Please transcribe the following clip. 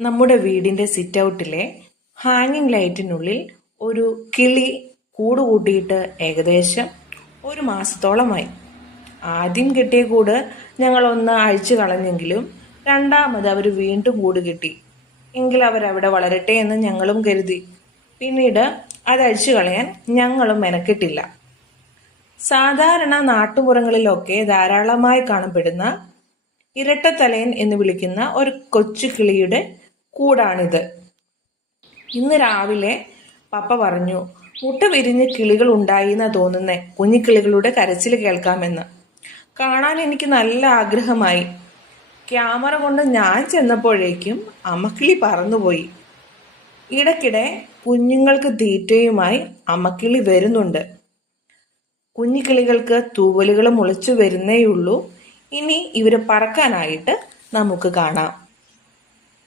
നമ്മുടെ വീടിന്റെ സിറ്റ് ഔട്ടിലെ ഹാങ്ങിങ് ലൈറ്റിനുള്ളിൽ ഒരു കിളി കൂട് കൂട്ടിയിട്ട് ഏകദേശം ഒരു മാസത്തോളമായി. ആദ്യം കിട്ടിയ കൂട് ഞങ്ങളൊന്ന് അഴിച്ചു കളഞ്ഞെങ്കിലും രണ്ടാമത് അവർ വീണ്ടും കൂട് കിട്ടി. എങ്കിൽ അവരവിടെ വളരട്ടെ എന്ന് ഞങ്ങളും കരുതി. പിന്നീട് അത് അഴിച്ചു കളയാൻ ഞങ്ങളും മെനക്കെട്ടില്ല. സാധാരണ നാട്ടുപുറങ്ങളിലൊക്കെ ധാരാളമായി കാണപ്പെടുന്ന ഇരട്ടത്തലയൻ എന്ന് വിളിക്കുന്ന ഒരു കൊച്ചു കിളിയുടെ കൂടാണിത്. ഇന്ന് രാവിലെ പപ്പ പറഞ്ഞു, മുട്ട വിരിഞ്ഞ് കിളികൾ ഉണ്ടായി എന്നാ തോന്നുന്നേ, കുഞ്ഞിക്കിളികളുടെ കരച്ചിൽ കേൾക്കാമെന്ന്. കാണാൻ എനിക്ക് നല്ല ആഗ്രഹമായി. ക്യാമറ കൊണ്ട് ഞാൻ ചെന്നപ്പോഴേക്കും അമ്മക്കിളി പറന്നുപോയി. ഇടയ്ക്കിടെ കുഞ്ഞുങ്ങൾക്ക് തീറ്റയുമായി അമ്മക്കിളി വരുന്നുണ്ട്. കുഞ്ഞിക്കിളികൾക്ക് തൂവലുകൾ മുളച്ചു വരുന്നേയുള്ളൂ. ഇനി ഇവര് പറക്കാനായിട്ട് നമുക്ക് കാണാം.